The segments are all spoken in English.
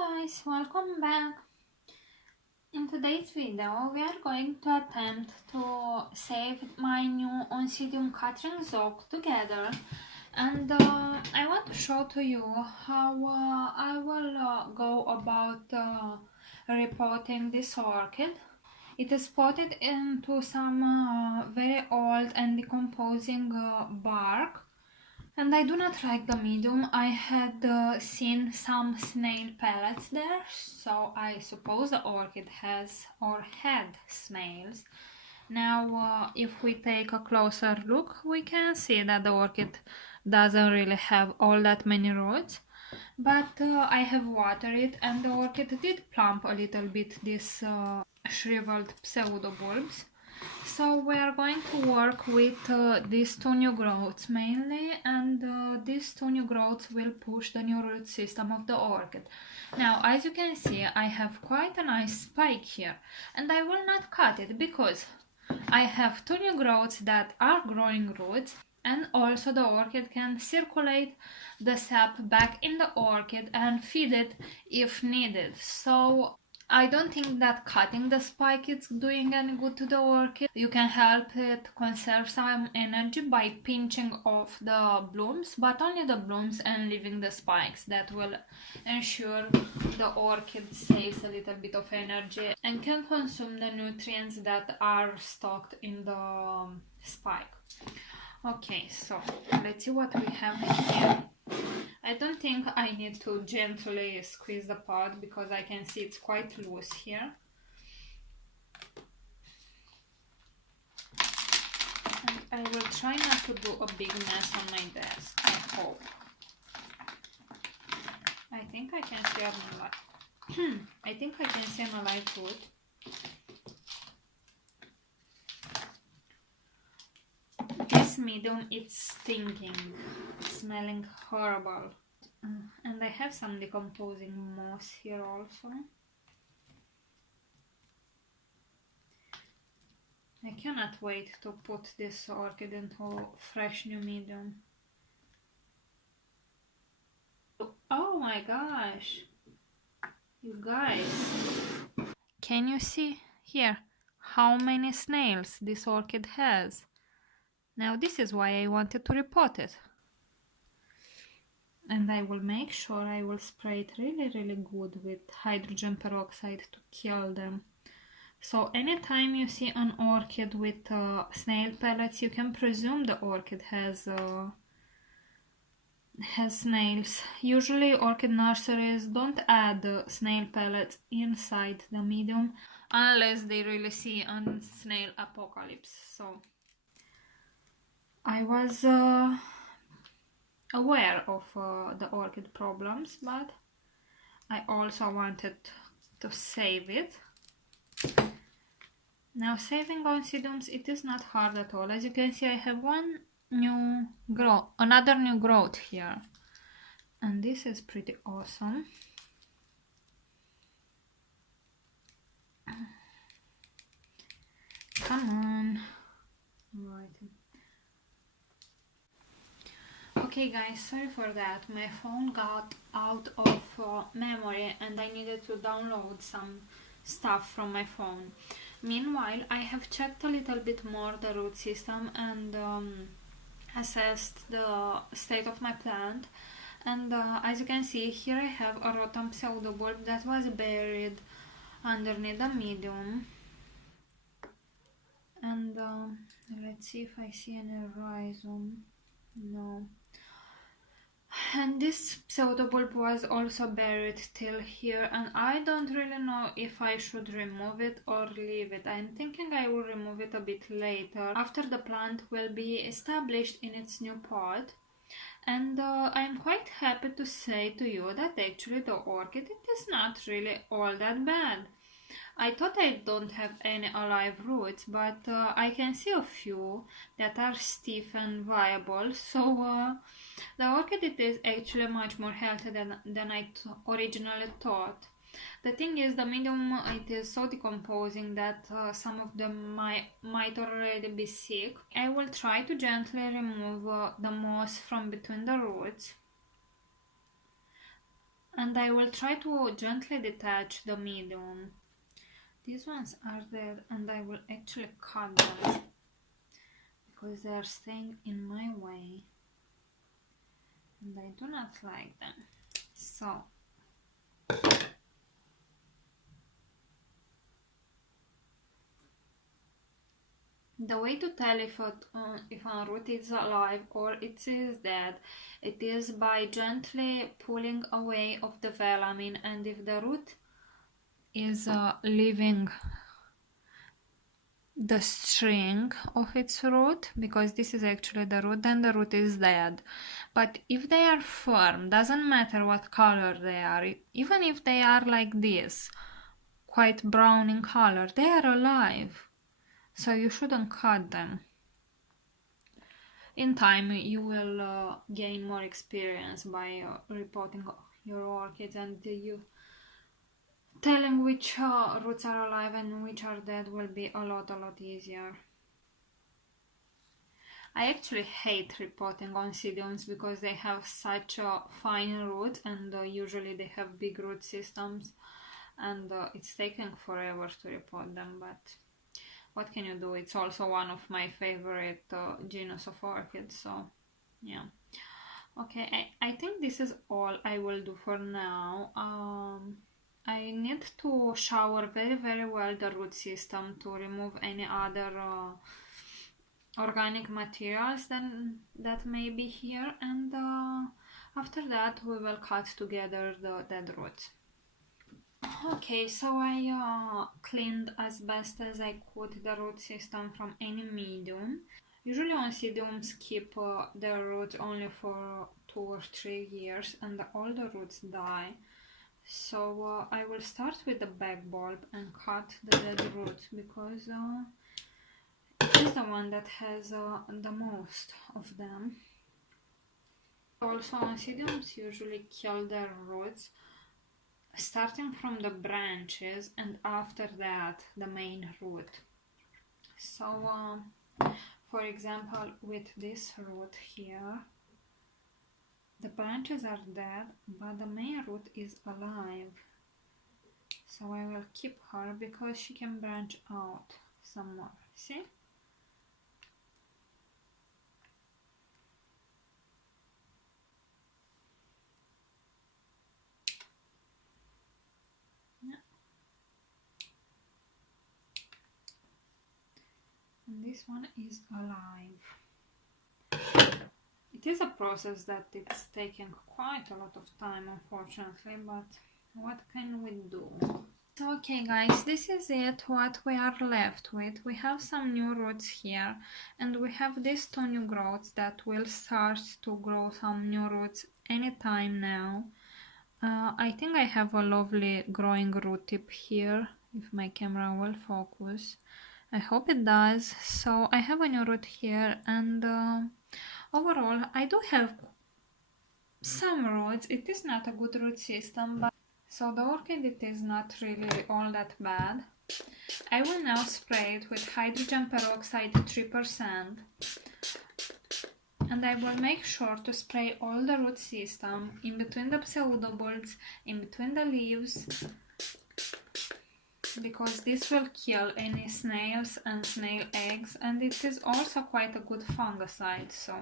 Guys, welcome back. In today's video we are going to attempt to save my new oncidium katrin zock together, and I want to show to you how I will go about repotting this orchid. It is potted into some very old and decomposing bark. And I do not like the medium. I had seen some snail pellets there, so I suppose the orchid has or had snails. Now, if we take a closer look, we can see that the orchid doesn't really have all that many roots. But I have watered it, and the orchid did plump a little bit these shriveled pseudobulbs. So we are going to work with these two new growths mainly, and these two new growths will push the new root system of the orchid. Now, as you can see, I have quite a nice spike here, and I will not cut it because I have two new growths that are growing roots, and also the orchid can circulate the sap back in the orchid and feed it if needed. So I don't think that cutting the spike is doing any good to the orchid. You can help it conserve some energy by pinching off the blooms, but only the blooms, and leaving the spikes. That will ensure the orchid saves a little bit of energy and can consume the nutrients that are stocked in the spike. Okay, so let's see what we have here. I don't think I need to gently squeeze the pot because I can see it's quite loose here. And I will try not to do a big mess on my desk, I hope. I think I can see I think I can see an alive root. This medium, it's stinking, smelling horrible, and I have some decomposing moss here also. I cannot wait to put this orchid into fresh new medium. Oh my gosh, you guys, can you see here how many snails this orchid has? Now this is why I wanted to repot it. And I will make sure I will spray it really good with hydrogen peroxide to kill them. So anytime you see an orchid with snail pellets, you can presume the orchid has snails. Usually orchid nurseries don't add snail pellets inside the medium unless they really see a snail apocalypse. So I was aware of the orchid problems, but I also wanted to save it. Now, saving oncidiums, it is not hard at all. As you can see, I have another new growth here, and this is pretty awesome. Come on. Right. Okay guys, sorry for that, my phone got out of memory and I needed to download some stuff from my phone. Meanwhile, I have checked a little bit more the root system and assessed the state of my plant, and as you can see here I have a rotten pseudobulb that was buried underneath the medium, and let's see if I see any rhizome. No. And this pseudobulb was also buried till here, and I don't really know if I should remove it or leave it. I'm thinking I will remove it a bit later, after the plant will be established in its new pot. And I'm quite happy to say to you that actually the orchid, it is not really all that bad. I thought I don't have any alive roots, but I can see a few that are stiff and viable, so the orchid, it is actually much more healthy than I originally thought. The thing is, the medium, it is so decomposing that some of them might already be sick. I will try to gently remove the moss from between the roots. And I will try to gently detach the medium. These ones are dead and I will actually cut them because they are staying in my way and I do not like them. So the way to tell if a root is alive or it is dead, it is by gently pulling away of the velamin, and if the root is leaving the string of its root, because this is actually the root, then the root is dead. But if they are firm, doesn't matter what color they are, even if they are like this, quite brown in color, they are alive. So you shouldn't cut them. In time you will gain more experience by repotting your orchids, and you telling which roots are alive and which are dead will be a lot easier. I actually hate repotting oncidiums because they have such a fine root, and usually they have big root systems, and it's taking forever to repot them, but what can you do? It's also one of my favorite genus of orchids, so yeah. Okay, I think this is all I will do for now. I need to shower very well the root system to remove any other organic materials that may be here, and after that we will cut together the dead roots. Okay, so I cleaned as best as I could the root system from any medium. Usually oncidiums keep their roots only for 2 or 3 years and all the roots die. So I will start with the back bulb and cut the dead roots because it is the one that has the most of them. Also, oncidiums usually kill their roots starting from the branches and after that the main root. So for example, with this root here, the branches are dead but the main root is alive, so I will keep her because she can branch out some more. See? And this one is alive. It is a process that it's taking quite a lot of time, unfortunately, but what can we do? So, okay guys, this is it, what we are left with. We have some new roots here, and we have these 2 new growths that will start to grow some new roots anytime now. I think I have a lovely growing root tip here, if my camera will focus. I hope it does. So I have a new root here, and overall I do have some roots. It is not a good root system, but so the orchid, it is not really all that bad. I will now spray it with hydrogen peroxide 3%, and I will make sure to spray all the root system in between the pseudobulbs, in between the leaves, because this will kill any snails and snail eggs, and it is also quite a good fungicide, so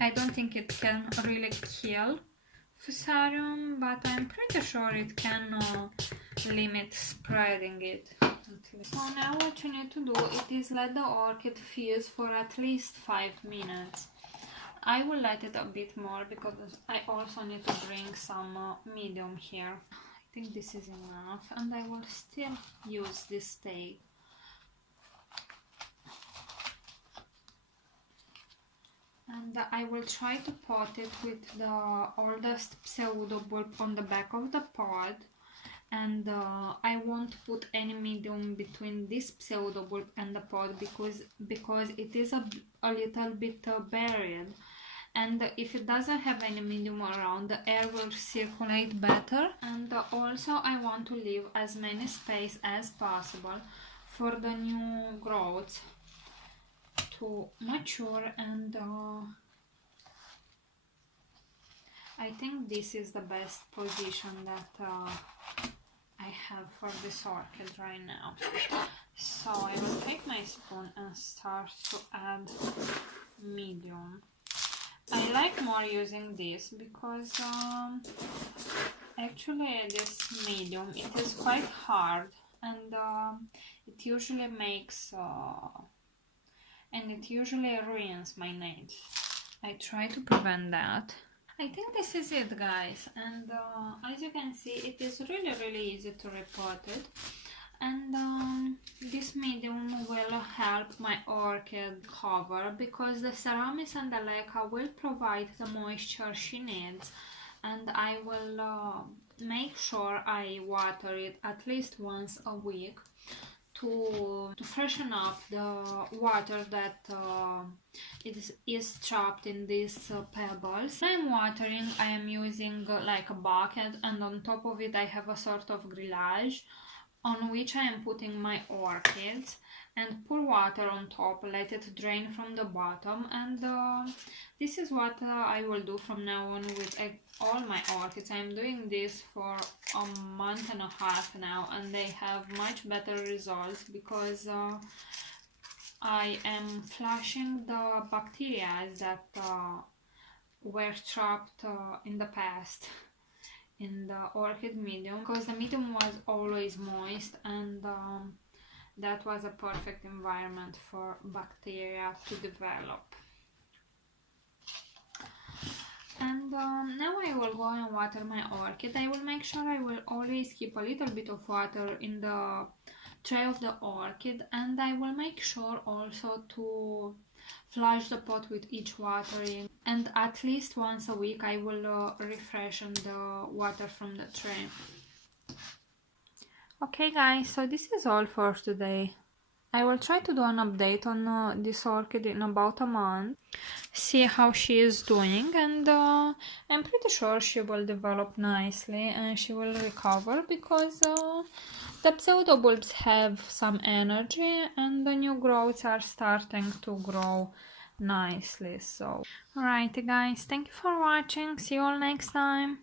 I don't think it can really kill fusarium, but I'm pretty sure it can limit spreading it. So now what you need to do, it is let the orchid fuse for at least 5 minutes. I will let it a bit more because I also need to bring some medium here. I think this is enough, and I will still use this stake. And I will try to pot it with the oldest pseudobulb on the back of the pot, and I won't put any medium between this pseudobulb and the pot because it is a little bit buried, and if it doesn't have any medium around, the air will circulate better, and also I want to leave as many space as possible for the new growths to mature and I think this is the best position that I have for this orchid right now. So I will take my spoon and start to add medium. I like more using this because actually this medium, it is quite hard, and it usually makes and it usually ruins my nails. I try to prevent that. I think this is it, guys, and as you can see, it is really easy to repot it, and this medium will help my orchid cover, because the seramis and the leca will provide the moisture she needs, and I will make sure I water it at least once a week to freshen up the water that is trapped in these pebbles. When I'm watering, I am using like a bucket, and on top of it I have a sort of grillage on which I am putting my orchids, and pour water on top, let it drain from the bottom, and this is what I will do from now on with all my orchids. I am doing this for a month and a half now, and they have much better results because I am flushing the bacteria that were trapped in the past in the orchid medium, because the medium was always moist, and that was a perfect environment for bacteria to develop. And now I will go and water my orchid. I will make sure I will always keep a little bit of water in the tray of the orchid, and I will make sure also to flush the pot with each watering, and at least once a week I will refreshen the water from the tray. Okay guys, so this is all for today. I will try to do an update on this orchid in about a month, see how she is doing, and I'm pretty sure she will develop nicely and she will recover, because the pseudobulbs have some energy and the new growths are starting to grow nicely. So alright guys, thank you for watching, see you all next time.